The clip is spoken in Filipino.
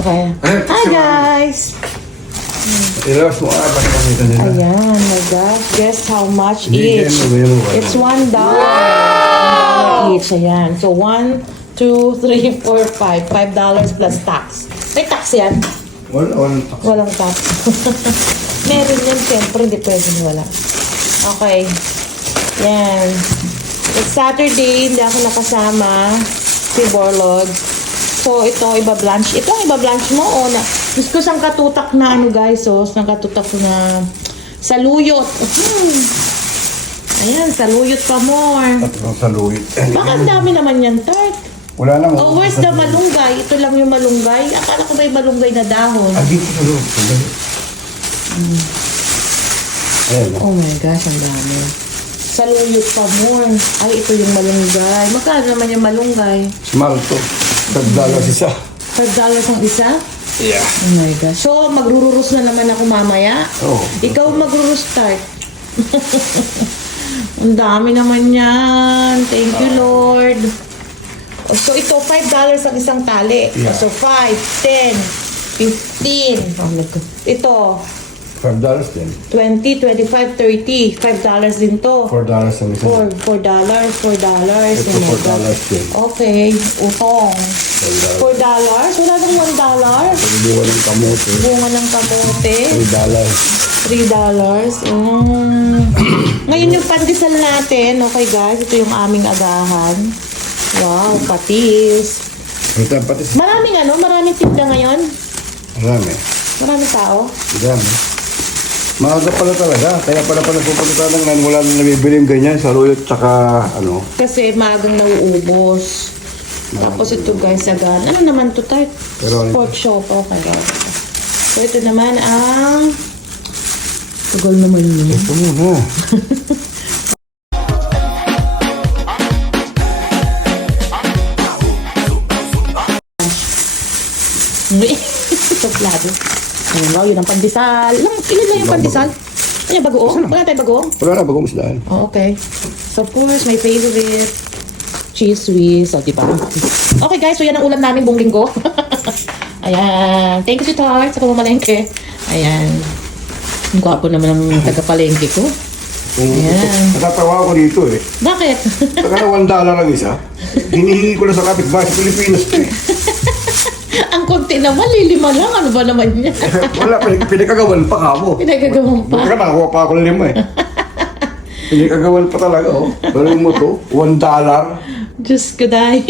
Okay. Hi guys! Ilos mo baka makita nila. Ayan, my gosh. Guess how much Bigyan each? mo yun, wala. It's $1. $1 each. Ayan. So, 1, 2, 3, 4, 5. $5 plus tax. May tax yan? Walang Walang tax. Meron yun, siyempre. Hindi pwedeng wala. Okay. Yan. It's Saturday. Hindi ako nakasama. Si Borlog. So, ito, iba-blanch. Ito ang iba-blanch mo, o na. Gusto ko sang katutak na, ano guys, oh. Sang katutak ko na saluyot. Ayan, saluyot pa more. tatlong saluit. Baka ang dami naman yan, tart. Wala na mo. Oh, where's the malunggay? Ito lang yung malunggay. Akala ko may malunggay na dahon. Dito sa loob. Ayan. Oh my gosh, ang dami. Saluyot pa more. Ay, ito yung malunggay. Magkano naman yung malunggay? Small to. $5 isa. $5 ang isa? Yeah. Oh my gosh. So, magrururus na naman ako mamaya? Oo. Ikaw magrurus start. Ang dami naman yan. Thank you, Lord. So, ito, $5 ang isang tali. Yeah. So, 5, 10, 15. Oh my God. Ito, $5 din. 20, 25, 30. $5 din to. $4 ang isa. $4. $4. Ito Oh my God. $4 din. Okay, utong. $4? Wala nang $1? Hindi walang kamote. Bunga ng kamote. $3. $3. Ngayon yung pandesal natin. Okay guys, ito yung aming agahan. Wow, patis. Ito ang patis. Maraming tinda ngayon. Marami. Maraming tao. Marami. Maaga pala talaga. Kaya pala pupunta lang ngayon. Wala na nabibili yung ganyan. Saluyot tsaka ano. Kasi magang nauubos. Tapos ito guys, agan. Ano naman to type? Pero ano? Pork shop. Okay, guys. So ito naman ang... Tagal naman yun. Ito muna. Soplado. Ayun, wow, yun ang pandesal. Ilan na yung pandesal? Ano yung bagoong? Wala tayong bagoong? Wala na bagong isdaan. Oh, okay. So, of course, my favorite. Cheese whiz. O, diba? Okay, guys. So, yan ang ulam namin buong linggo. Ayan. Thank you, sweetheart, sa pamamalengke. Ayan. Ang gwapo naman ang taga-palengke ko. Ayan. Natatawa ko dito eh. Bakit? Saka na $1 ang isa. Hinihingi ko na sa kapitbahay sa Pilipinas to eh. Ang konti naman, lilima lang. Ano ba naman yan? Wala, pinagkagawan pa ka mo. Pinagagawan pa. Buti ka nakakuha pa ako ng 5 eh. Pinagkagawan pa talaga oh. Pero mo to, $1. Diyos ko, dahil.